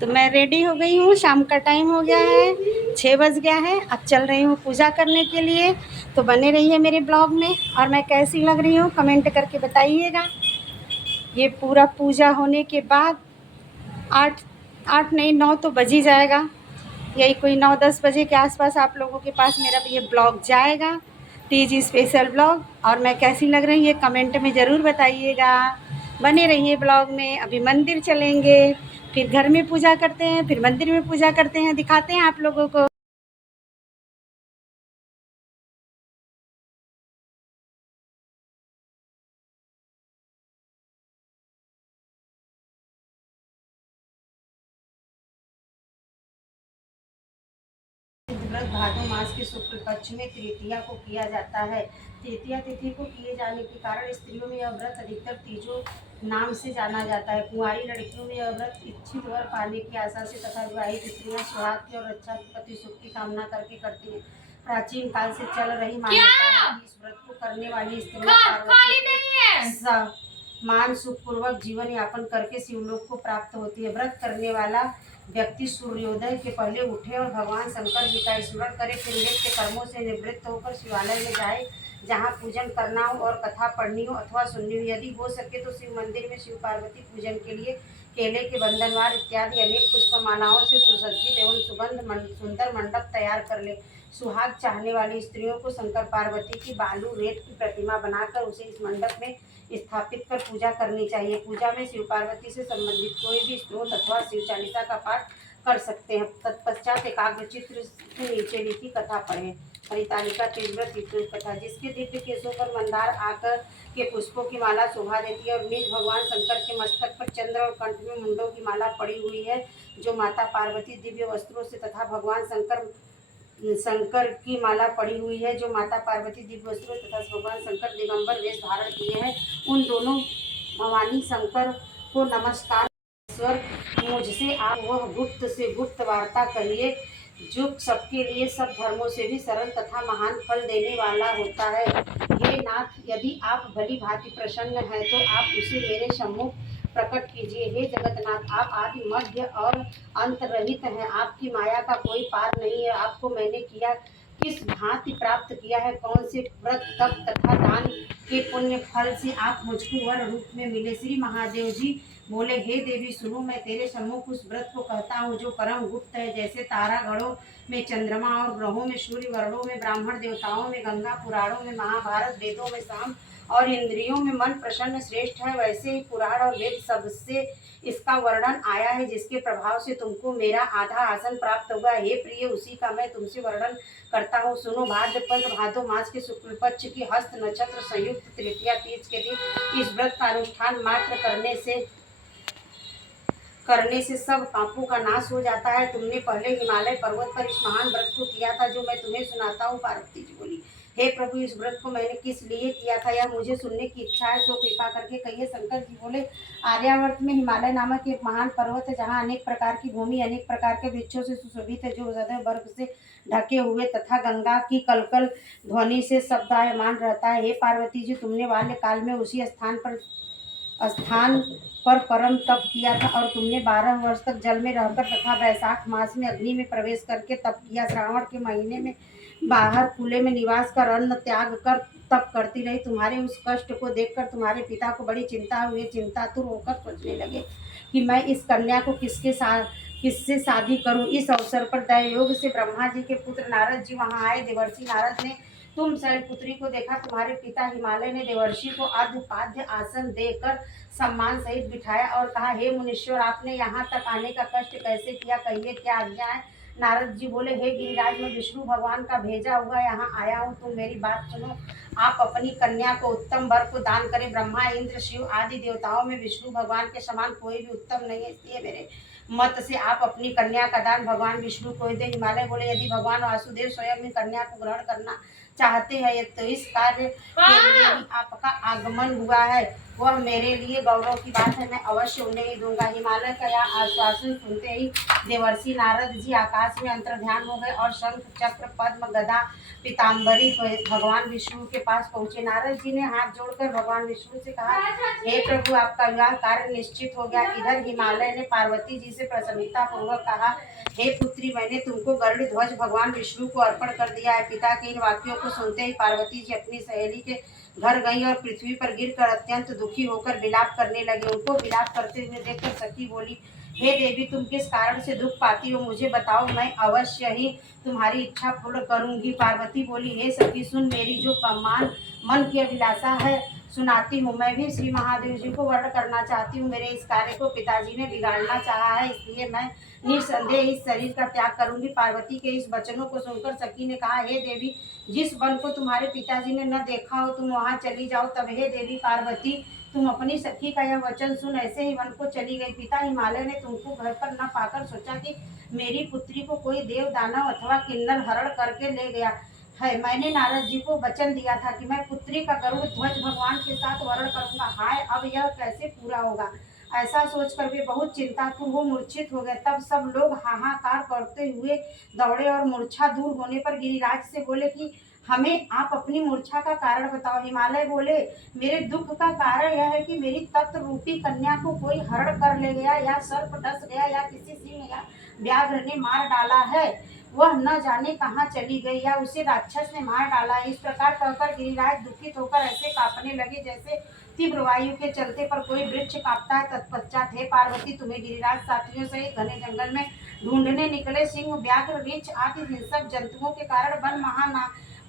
तो मैं रेडी हो गई हूँ, शाम का टाइम हो गया है, 6 बज गया है। अब चल रही हूँ पूजा करने के लिए। तो बने रहिए मेरे ब्लॉग में। और मैं कैसी लग रही हूँ कमेंट करके बताइएगा। ये पूरा पूजा होने के बाद 8 8 नहीं 9 तो बज ही जाएगा। यही कोई 9-10 बजे के आसपास आप लोगों के पास मेरा ये ब्लॉग जाएगा, तीज स्पेशल ब्लॉग। और मैं कैसी लग रही हूँ ये कमेंट में ज़रूर बताइएगा। बने रहिए ब्लॉग में। अभी मंदिर चलेंगे, फिर घर में पूजा करते हैं, फिर मंदिर में पूजा करते हैं, दिखाते हैं आप लोगों को। व्रत भादो मास के शुक्ल पक्ष में तृतीया को किया जाता है। तृतीया तिथि को किए जाने के कारण स्त्रियों में यह व्रत अधिकतर तीजों नाम से जाना जाता है। कुंवारी लड़कियों में यह व्रत इच्छित वर पाने की आशा से तथा विवाहित स्त्रियां सुहाग की और रक्षा की पति सुख की कामना करके करती हैं। प्राचीन काल से चल रही मान्यता है कि इस व्रत को करने वाली स्त्रियां पार्वती मान सुखपूर्वक जीवन यापन करके शिवलोक को प्राप्त होती है। व्रत करने वाला व्यक्ति सूर्योदय के पहले उठे और भगवान शंकर जी का स्मरण करे, फिर नित्य कर्मों से निवृत्त होकर शिवालय में जाए, जहाँ पूजन करना हो और कथा पढ़नी हो अथवा सुननी हो। यदि हो सके तो शिव मंदिर में शिव पार्वती पूजन के लिए केले के बंधनवार इत्यादि अनेक पुष्पमालाओं से सुसज्जित एवं सुंदर मंडप तैयार कर ले। सुहाग चाहने वाली स्त्रियों को शंकर पार्वती की बालू रेत की प्रतिमा बनाकर उसे इस मंडप में स्थापित कर पूजा करनी चाहिए। पूजा में शिव पार्वती से संबंधित कोई भी स्त्रोत अथवा शिव चालीसा का पाठ कर सकते हैं। तत्पश्चात एकाग्र चित्र से नीचे लिखी कथा पढ़ें। हरितालिका तीव्र कथा, जिसके दिव्य केशों पर मंदार आकर के पुष्पों की माला शोभा देती है और निज भगवान शंकर के मस्तक पर चंद्र और कंठ में मुंडों की माला पड़ी हुई है, जो माता पार्वती दिव्य वस्त्रों से तथा भगवान शंकर की माला पड़ी हुई है, जो माता पार्वती दिव्य वस्त्रों तथा भगवान शंकर दिगंबर वेश धारण किए हैं। उन दोनों भवानी शंकर को नमस्कार। ईश्वर, मुझसे आप वह गुप्त से गुप्त वार्ता कहिए जो सबके लिए सब धर्मों से भी सरल तथा महान फल देने वाला होता है। हे नाथ, यदि आप भली भांति प्रसन्न हैं तो आप उसे मेरे सम्मुख प्रकट कीजिए। हे जगन्नाथ, आप आदि मध्य और अंत रहित हैं, आपकी माया का कोई पार नहीं है। आपको मैंने किस भांति प्राप्त किया है, कौन से व्रत तप तथा दान के पुण्य फल से आप मुझको वर रूप में मिले। श्री महादेव जी बोले, हे देवी सुनो, मैं तेरे सम्मुख उस व्रत को कहता हूँ जो परम गुप्त है। जैसे तारा गणों में चंद्रमा और ग्रहों में सूर्य, वर्णों में ब्राह्मण, देवताओं में गंगा, पुराणों में महाभारत, वेदों में साम और इंद्रियों में मन प्रसन्न श्रेष्ठ है, वैसे ही पुराण और वेद सबसे इसका वर्णन आया है, जिसके प्रभाव से तुमको मेरा आधा आसन प्राप्त होगा। हे प्रिय, उसी का मैं तुमसे वर्णन करता हूँ, सुनो। भाद्रपद भादो मास के शुक्ल पक्ष की हस्त नक्षत्र संयुक्त तृतीया तीज के दिन इस व्रत का अनुष्ठान मात्र करने से सब पापों का नाश हो जाता है। तुमने पहले हिमालय पर्वत पर इस महान व्रत को किया था, जो मैं तुम्हें सुनाता हूँ। पार्वती जी बोली, हे प्रभु, इस व्रत को मैंने किस लिए किया था यह मुझे सुनने की इच्छा है, सो कृपा करके कहिए। शंकर जी बोले, आर्यावर्त में हिमालय नामक एक महान पर्वत है, जहाँ अनेक प्रकार की भूमि अनेक प्रकार के वृक्षों से सुशोभित है, जो सदैव बर्फ से ढके हुए तथा गंगा की कलकल ध्वनि से शब्दायमान रहता है। हे पार्वती जी, तुमने बाल्यकाल में उसी स्थान पर परम तप किया था, और तुमने 12 वर्ष तक जल में रहकर तथा वैशाख मास में अग्नि में प्रवेश करके तप किया। श्रावण के महीने में बाहर खुले में निवास कर अन्न त्याग कर तप करती रही। तुम्हारे उस कष्ट को देखकर तुम्हारे पिता को बड़ी चिंता हुई। चिंतातुर होकर सोचने लगे कि मैं इस कन्या को किससे शादी करूं। इस अवसर पर दैवयोग से ब्रह्मा जी के पुत्र नारद जी वहां आए। देवर्षि नारद ने तुम शैलपुत्री को देखा। तुम्हारे पिता हिमालय ने देवर्षि को अर्धपाद्य आसन देकर सम्मान सहित बिठाया और कहा, हे मुनीश्वर, आपने यहाँ तक आने का कष्ट कैसे किया, कहिए क्या आज्ञा है। नारद जी बोले, हे गिरिराज, मैं विष्णु भगवान का भेजा हुआ यहाँ आया हूँ, तुम मेरी बात सुनो। आप अपनी कन्या को उत्तम वर को दान करें। ब्रह्मा, इंद्र, शिव आदि देवताओं में विष्णु भगवान के समान कोई भी उत्तम नहीं है, इसलिए मेरे मत से आप अपनी कन्या का दान भगवान विष्णु को दे। हिमालय बोले, यदि भगवान वासुदेव स्वयं ही कन्या को ग्रहण करना चाहते हैं तो इस कार्य के लिए ही आपका आगमन हुआ है, वह मेरे लिए गौरव की बात है, मैं अवश्य उन्हें ही दूंगा। हिमालय का यह आश्वासन सुनते ही देवर्षि नारद जी आकाश में अंतर्ध्यान हो गए और शंख, चक्र, पद्म, गदा, पीताम्बरी भगवान विष्णु के पास पहुंचे। नारद जी ने हाथ जोड़कर भगवान विष्णु से कहा, हे प्रभु, आपका विवाह कार्य निश्चित हो गया। इधर हिमालय ने पार्वती जी से प्रसन्नता पूर्वक कहा, हे पुत्री, मैंने तुमको गरुड़ ध्वज भगवान विष्णु को अर्पण कर दिया है। पिता के इन वाक्यों को सुनते ही पार्वती जी अपनी सहेली के घर गई और पृथ्वी पर गिरकर अत्यंत दुखी होकर विलाप करने लगी। उनको विलाप करते हुए देखकर सखी बोली, हे देवी, तुम किस कारण से दुख पाती हो, मुझे बताओ, मैं अवश्य ही तुम्हारी इच्छा पूर्ण करूंगी। पार्वती बोली, हे सखी, सुन, मेरी जो मन की अभिलाषा है सुनाती हूँ। मैं भी श्री महादेव जी को वर्ण करना चाहती हूँ। मेरे इस कार्य को पिताजी ने बिगाड़ना चाहा है, इसलिए मैं निसंदेह इस शरीर का त्याग करूंगी। पार्वती के इस वचनों को सुनकर सखी ने कहा, हे देवी, जिस वन को तुम्हारे पिताजी ने न देखा हो तुम वहां चली जाओ। तब हे देवी पार्वती, तुम अपनी सखी का यह वचन सुन ऐसे ही वन को चली गई। पिता हिमालय ने तुमको घर पर न पाकर सोचा कि मेरी पुत्री को कोई देव, दानव अथवा किन्नर हरण करके ले गया है। मैंने नारद जी को वचन दिया था कि मैं पुत्री का गरुड़ ध्वज भगवान के साथ वर्ण करूंगा। हाय, अब यह कैसे पूरा होगा। ऐसा सोचकर वे बहुत चिंतातुर हो मूर्छित हो गए। तब सब लोग हाहाकार करते हुए दौड़े और मूर्छा दूर होने पर गिरिराज से बोले कि हमें आप अपनी मूर्छा का कारण बताओ। हिमालय बोले, मेरे दुख का कारण यह है कि मेरी तत्व रूपी कन्या को कोई हरण कर ले गया, या सर्प डस गया, या किसी सिंह या व्याघ्र ने मार डाला है। वह न जाने कहाँ चली गई, या उसे राक्षस ने मार डाला। इस प्रकार कहकर गिरिराज दुखित होकर ऐसे कांपने लगे जैसे तीव्र वायु के चलते पर कोई वृक्ष कांपता है। तत्पश्चात हे पार्वती, तुम्हें गिरिराज साथियों सहित घने जंगल में ढूंढने निकले सिंह, व्याघ्र, रीछ आदि हिंसक जंतुओं के कारण वन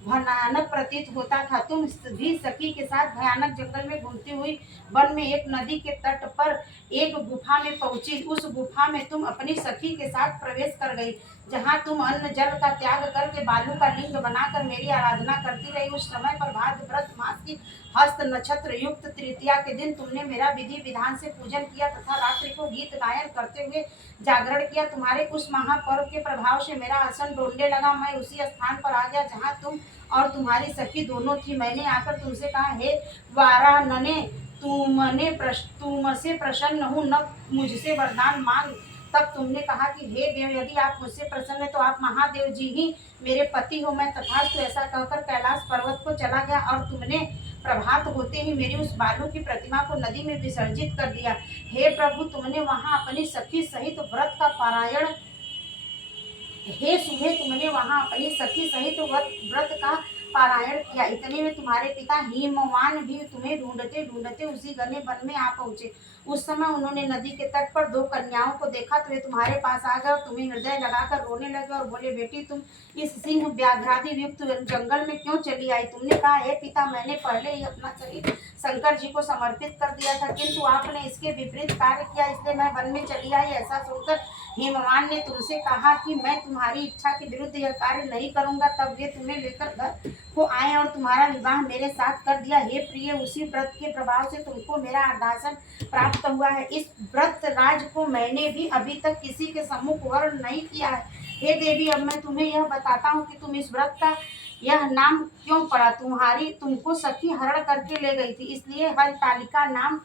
भयानक प्रतीत होता था। तुम भी सखी के साथ भयानक जंगल में घूमती हुई वन में एक नदी के तट पर एक गुफा में पहुंची। उस गुफा में तुम अपनी सखी के साथ प्रवेश कर गई, जहां तुम अन्न जल का त्याग करके बालू का लिंग बनाकर मेरी आराधना करती रही। उस समय पर भाद्रपद मास की हस्त नक्षत्र युक्त तृतीया के दिन तुमने मेरा विधि विधान से पूजन किया तथा रात्रि को गीत गायन करते हुए जागरण किया। तुम्हारे उस महापर्व के प्रभाव से मेरा आसन डोलने लगा। मैं उसी स्थान पर आ गया जहाँ तुम और तुम्हारी सखी दोनों थी। मैंने आकर तुमसे कहा, हे वारानने, तुमसे प्रसन्न हूँ, न मुझसे वरदान मांग। तब तुमने कहा कि हे देव, यदि आप मुझसे प्रसन्न हैं तो आप महादेव जी ही मेरे पति हो। मैं तथास्तु ऐसा कहकर कैलाश पर्वत को चला गया और तुमने प्रभात होते ही मेरी उस बालू की प्रतिमा को नदी में विसर्जित कर दिया। हे प्रभु, तुमने वहां अपनी सखी सहित व्रत का पारायण हे सुबह तुमने वहां अपनी सखी सहित व्रत का पारायण किया। इतने में तुम्हारे पिता हिमवान भी तुम्हें ढूंढते ढूंढते उसी घने वन में आ पहुंचे। उस समय उन्होंने नदी के तट पर दो कन्याओं को देखा तो वे तुम्हारे पास आ गए और तुम्हें हृदय लगाकर रोने लगे और बोले, बेटी, तुम इस सिंह व्याघ्रादि युक्त जंगल में क्यों चली आई। तुमने कहा, हे पिता, मैंने पहले ही अपना शरीर शंकर जी को समर्पित कर दिया था, किंतु आपने इसके विपरीत कार्य किया, इसलिए मैं वन में चली आई। ऐसा सुनकर हिमवान ने तुमसे कहा कि मैं तुम्हारी इच्छा के विरुद्ध यह कार्य नहीं करूंगा। तब वे तुम्हें लेकर घर को आए और तुम्हारा विवाह मेरे साथ कर दिया। हे प्रिय, उसी व्रत के प्रभाव से तुमको मेरा अर्धासन प्राप्त हुआ है। इस व्रत राज को मैंने भी अभी तक किसी के सम्मुख वर्ण नहीं किया है। हे देवी, अब मैं तुम्हें यह बताता हूँ कि तुम इस व्रत का यह नाम क्यों पड़ा। तुमको सखी हरण करके ले गई थी, इसलिए हरतालिका नाम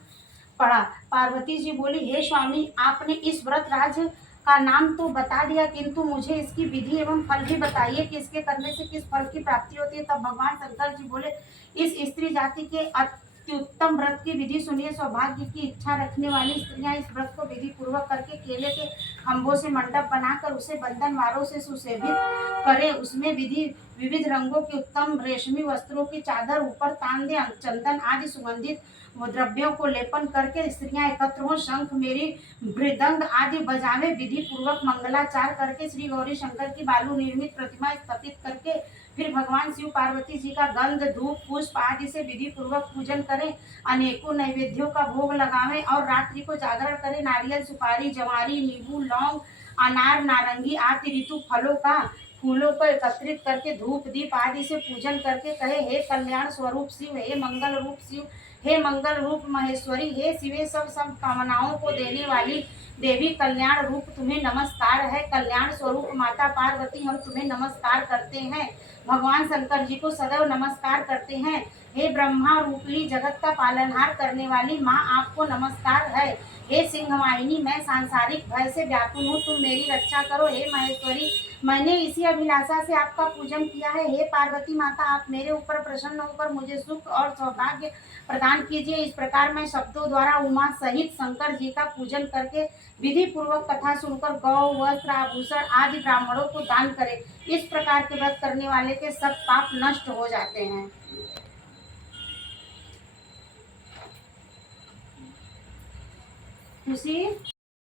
पड़ा। पार्वती जी बोली, हे स्वामी, आपने इस व्रत राज का नाम तो बता दिया, किंतु मुझे इसकी विधि एवं फल भी बताइए कि इसके करने से किस फल की प्राप्ति होती है। तब भगवान शंकर जी बोले, इस स्त्री जाति के अत्युत्तम व्रत की विधि सुनिए। सौभाग्य की इच्छा रखने वाली स्त्रियां इस व्रत को विधि पूर्वक करके केले के खंभों से मंडप बनाकर उसे बंधनवारों से सुशोभित करें। उसमें विविध रंगों के उत्तम रेशमी वस्त्रों की चादर ऊपर तान दे, चंदन आदि सुगंधित द्रव्यों को लेपन करके स्त्रियां एकत्र हो, शंख, मेरी, मृदंग आदि बजावे, विधि पूर्वक मंगलाचार करके श्री गौरी शंकर की बालू निर्मित प्रतिमा स्थापित करके फिर भगवान शिव पार्वती जी का गंध, धूप, पुष्प आदि से विधि पूर्वक पूजन करें, अनेकों नैवेद्यों का भोग लगावें और रात्रि को जागरण करें। नारियल, सुपारी, जवारी, नींबू, लौंग, अनार, नारंगी आदि ऋतु फूलों को एकत्रित करके धूप, दीप आदि से पूजन करके कहे, हे कल्याण स्वरूप शिव, हे मंगल रूप शिव, हे मंगल रूप महेश्वरी, हे शिवे, सब कामनाओं को देने वाली देवी, कल्याण रूप तुम्हें नमस्कार है। कल्याण स्वरूप माता पार्वती, हम तुम्हें नमस्कार करते हैं। भगवान शंकर जी को सदैव नमस्कार करते हैं। हे ब्रह्मा रूपिणी जगत का पालनहार करने वाली माँ, आपको नमस्कार है। हे सिंहवाहिनी, मैं सांसारिक भय से व्याकुल हूँ, तुम मेरी रक्षा करो। हे महेश्वरी, मैंने इसी अभिलाषा से आपका पूजन किया है। हे पार्वती माता, आप मेरे ऊपर प्रसन्न होकर मुझे सुख और सौभाग्य प्रदान कीजिए। इस प्रकार मैं शब्दों द्वारा उमा सहित शंकर जी का पूजन करके विधि पूर्वक कथा सुनकर गौ वस्त्र आभूषण आदि ब्राह्मणों को दान करे। इस प्रकार के व्रत करने वाले के सब पाप नष्ट हो जाते हैं। खुशी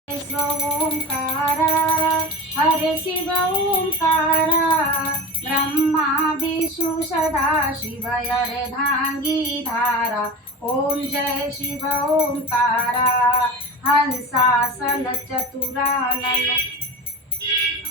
शिव ओंकारा, हरे शिव ओंकारा, ब्रह्मा विष्णु सदा शिव अर्धांगी धारा। ओम जय शिव ओंकारा, हंसासन चतुरानन,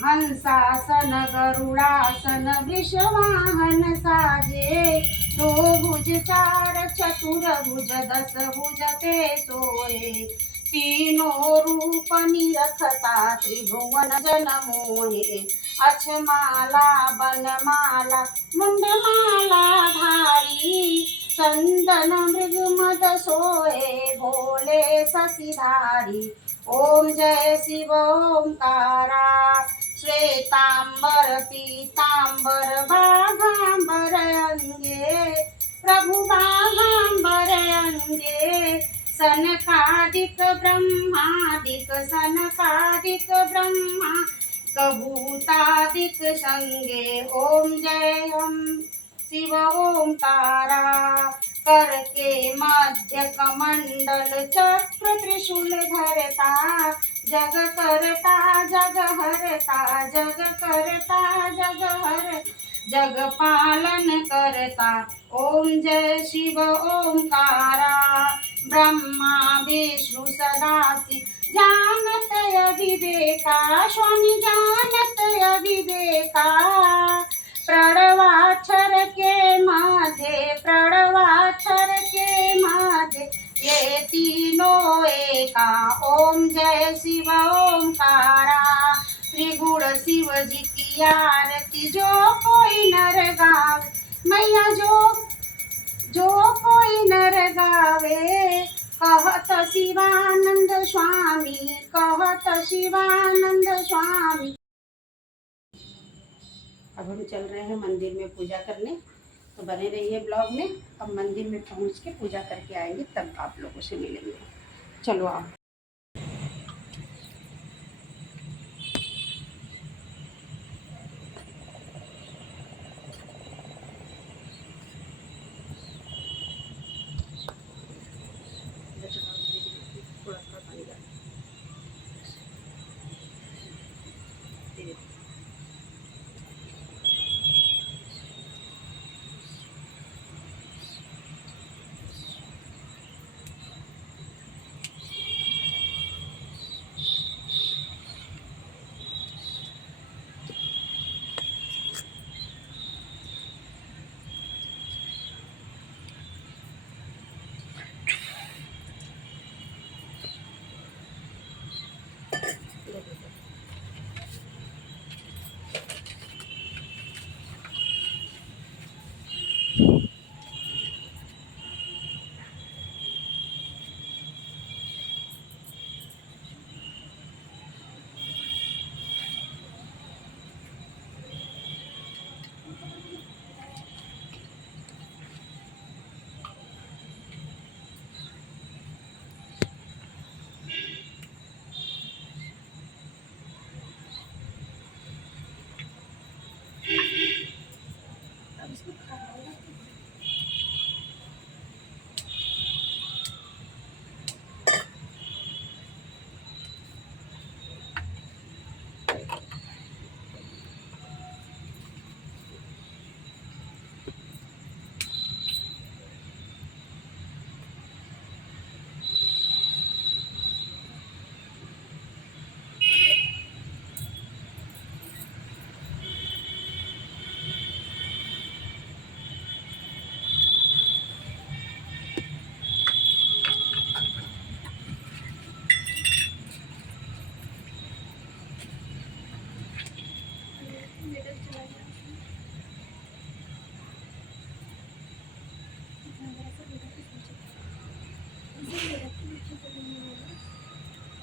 हंसासन गरुड़ासन वृषवाहन साजे। दो भुज चार चतुर भुज दस भुज ते सोए, तीनों रूप निरखता त्रिभुवन जन मोहे। अक्षमाला बनमाला मुंडमाला धारी, चंदन मृग मद सोए भोले शशिधारी। ओम जय शिव ओंकारा, श्वेतांबर पीतांबर बाघांबर अंगे, प्रभु बाघांबर अंगे। सनकादिक ब्रह्मादिक, सनकादिक ब्रह्मा कभूतादिक संगे। ओम जय शिव ओंकारा, करके मध्य कमंडल चक्र त्रिशूल धरता, जग करता जग हरता, जग करता जग हर, जग पालन करता। ओम जय शिव ओंकारा, ब्रह्मा विष्णु सदाशिव जानत अविवेका, स्वामी जानत अविवेका। प्रणवाक्षर के माथे, प्रणवाक्षर के माथे, ये तीनों एका। ओम जय शिव ओंकारा, त्रिगुण शिव जी की आरती जो कोई नर गावे, मैया जो कोई नर गावे। कहत शिवानंद स्वामी, कहत शिवानंद स्वामी। अब हम चल रहे हैं मंदिर में पूजा करने, तो बने रहिए ब्लॉग में। अब मंदिर में पहुंच के पूजा करके आएंगे, तब आप लोगों से मिलेंगे। चलो आप।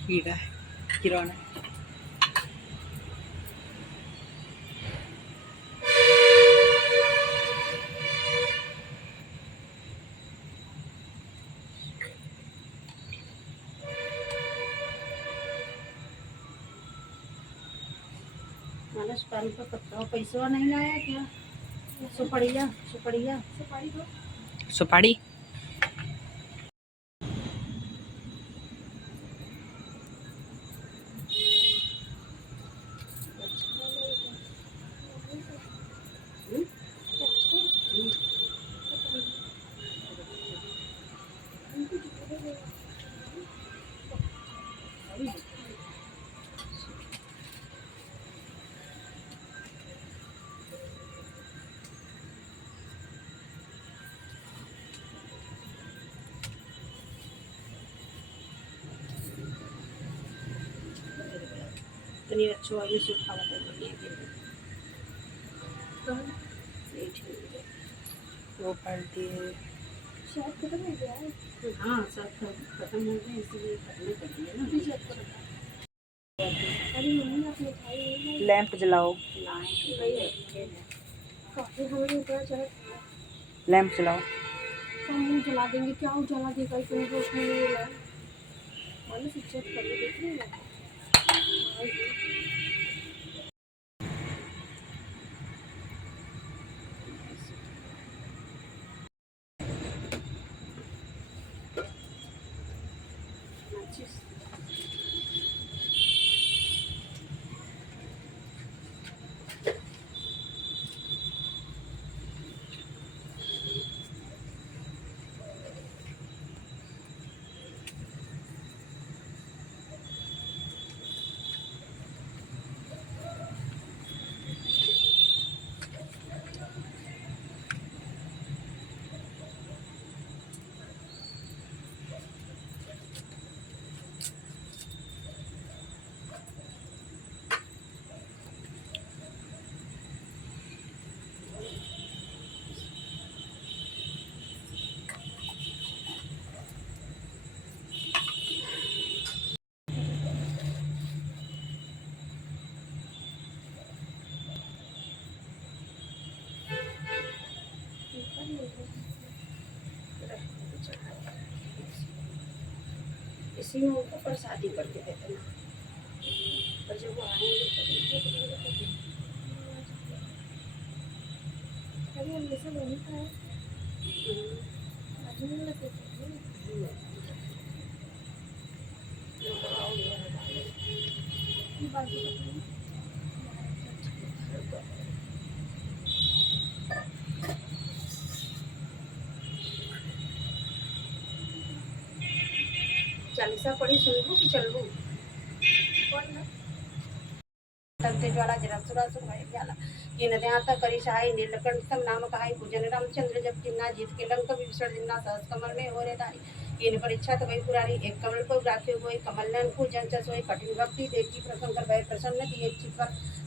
कीड़ा है, किरौना है। मानस पानी का पत्ता पैसा नहीं लाया क्या? सुपड़िया सुपड़िया सुपारी इतनी अच्छी वाली सूखा बता वो पलटी है। हाँ सब खत्म हो गए इसलिए करने कर दिए ना। लैंप जलाओ, लैंप जलाओ। हम जला देंगे क्या जला देगा इतनी रोशनी नहीं है मैंने चेक कर ली देख रही है इसी में उनको प्रसादी करके देते ना और जब वो आएंगे चालीसा पढ़ी सुन लूँ कि चल लूँ तंते ज्वाला जरासुरा सुरभय ज्वाला ये नद्यांत करी सहाय नीलकंठम नाम कहाय पूजन रामचंद्र जब जिन्ना जीत के लंक विभीषण जिन्ना सहस कमल में हो रे दाई इन परीक्षा तो वही पुरारी एक कमल को राखे हुए कमल नयन को जन सोई कठिन भक्ति देखी प्रसंकर भय प्रसन्न दिए चित्त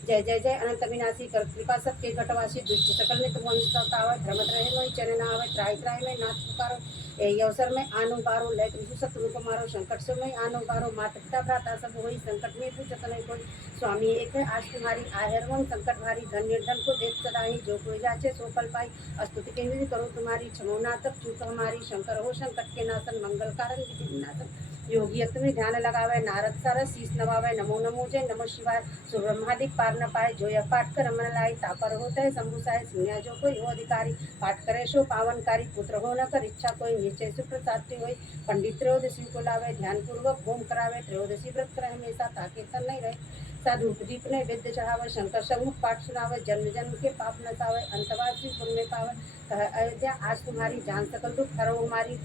जय जय जय अनंत विनाशी कर कृपा सबके घटवासी दुष्ट सकल ने तुम हिस्सावत भ्रमत रहे मोहि चरण आवत त्राहि त्राहि में नाथ पुकारो यही अवसर में आनो बारो लय त्रिशु शत्रु को मारो संकट से मैं आनो बारो माता पिता भ्राता सब होई संकट में पूछत नहीं कोई स्वामी एक है आज तुम्हारी आहरवम संकट भारी धन निर्धन को देख सदाही जो कोई जाचे सो फल पाई स्तुति के विधि करो तुम्हारी क्षमोना तब चूक हमारी शंकर हो संकट के नाशन मंगल कारण विधि विनाशन योगी में ध्यान लगावे नारद सारस शीस नवावे नमो नमो जय नमो शिवाय सुब्रह्मादिक पार न पाए जो यह पाठ कर रमन लाई तापर होते है शंभु साय सिंह जो कोई हो अधिकारी पाठ करे सो पावनकारी पुत्र हो न कर इच्छा कोई निश्चय से प्रसाद हो पंडित त्रयोदशी को लावे ध्यान पूर्वक होम करावे त्रयोदशी व्रत करे हमेशा ताकि तन नहीं रहे साधु दीप ने विद्य चढ़ावे शंकर सम्मुख पाठ सुनावे जन्म जन्म के पाप नसावे अंतवासी पुण्य पावे अयोध्या आज तुम्हारी जान सकल दुख हरो हमारी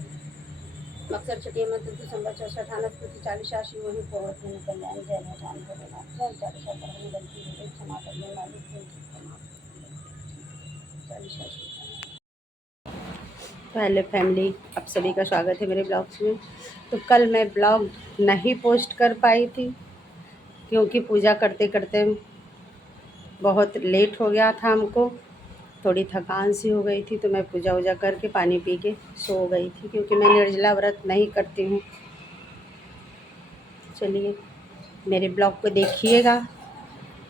मक्सर छठिया मंत्र दिसंबर 64 स्तुति 40 शिव वही पौरत में कल्याण जय भगवान भोलेनाथ जय 40 करने गलती है क्षमा करने वाली पहले फैमिली आप सभी का स्वागत है मेरे ब्लॉग्स में। तो कल मैं ब्लॉग नहीं पोस्ट कर पाई थी क्योंकि पूजा करते करते बहुत लेट हो गया था हमको, थोड़ी थकान सी हो गई थी तो मैं पूजा वूजा करके पानी पी के सो गई थी क्योंकि मैं निर्जला व्रत नहीं करती हूँ। चलिए मेरे ब्लॉग को देखिएगा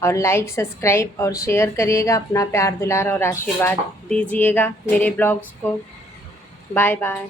और लाइक सब्सक्राइब और शेयर करिएगा, अपना प्यार दुलार और आशीर्वाद दीजिएगा मेरे ब्लॉग्स को। Bye bye.